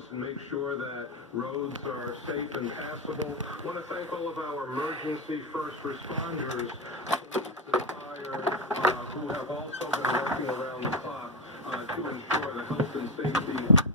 roads and make sure that roads are safe and passable. I want to thank all of our emergency first responders, police and fire, who have also been working around the clock to ensure the health and safety of the community.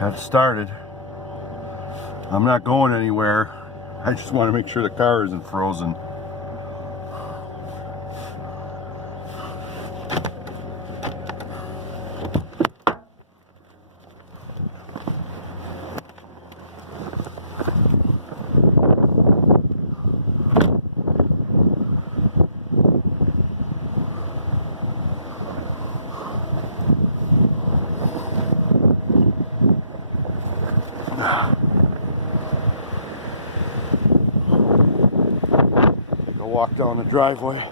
Got started. I'm not going anywhere. I just want to make sure the car isn't frozen. Go walk down the driveway.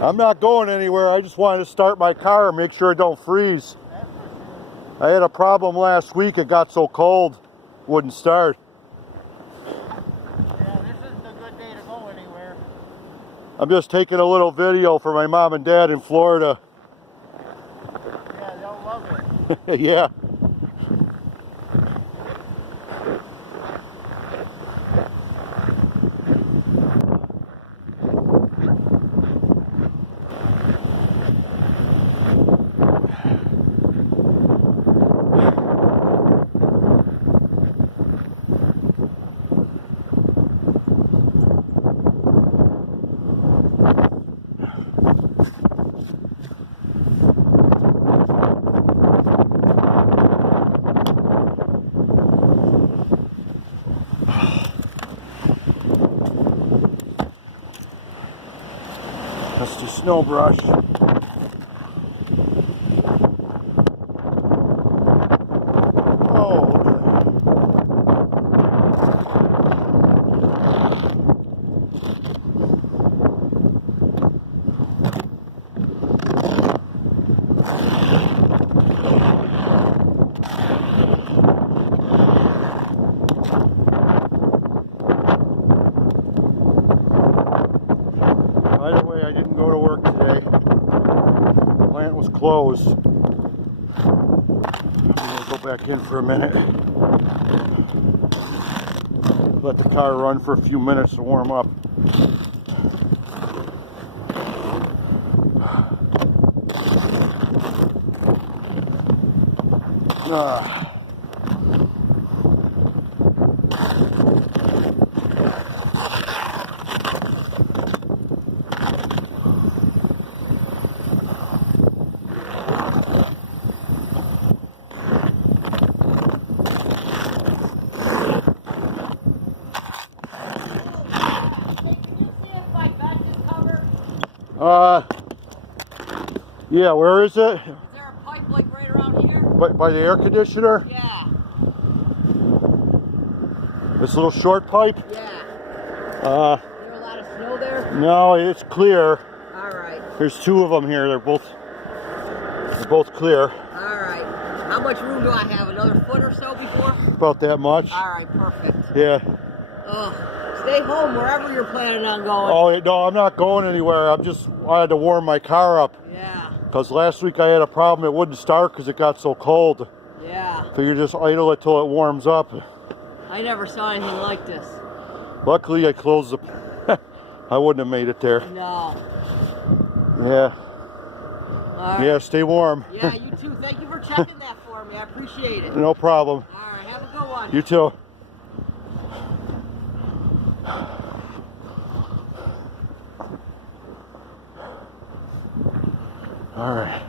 I'm not going anywhere. I just wanted to start my car and make sure it don't freeze. I had a problem last week. It got so cold, wouldn't start. Yeah, this isn't a good day to go anywhere. I'm just taking a little video for my mom and dad in Florida. Yeah, they'll love it. Yeah. That's the snow brush. Oh, by the way, I didn't go to work today. The plant was closed. I'm gonna go back in for a minute. let the car run for a few minutes to warm up. Yeah, where is it? Is there a pipe like right around here? By the air conditioner? Yeah. This little short pipe? Yeah. Is there a lot of snow there? No, it's clear. All right. There's two of them here. They're both clear. All right. How much room do I have? Another foot or so before? About that much. All right, perfect. Yeah. Stay home wherever you're planning on going. Oh, no, I'm not going anywhere. I had to warm my car up. Yeah. Because last week I had a problem. It wouldn't start because it got so cold. Yeah. So you just idle it till it warms up. I never saw anything like this. Luckily, I closed the... I wouldn't have made it there. No. Yeah. All right. Yeah, stay warm. Yeah, you too. Thank you for checking that for me. I appreciate it. No problem. All right, have a good one. You too. All right.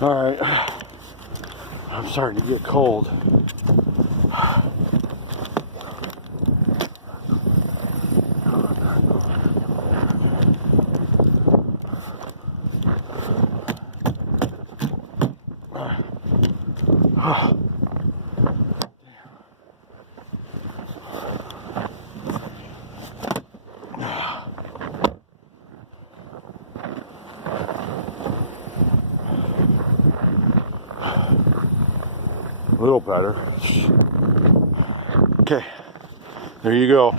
All right, I'm starting to get cold. A little better. Okay, there you go.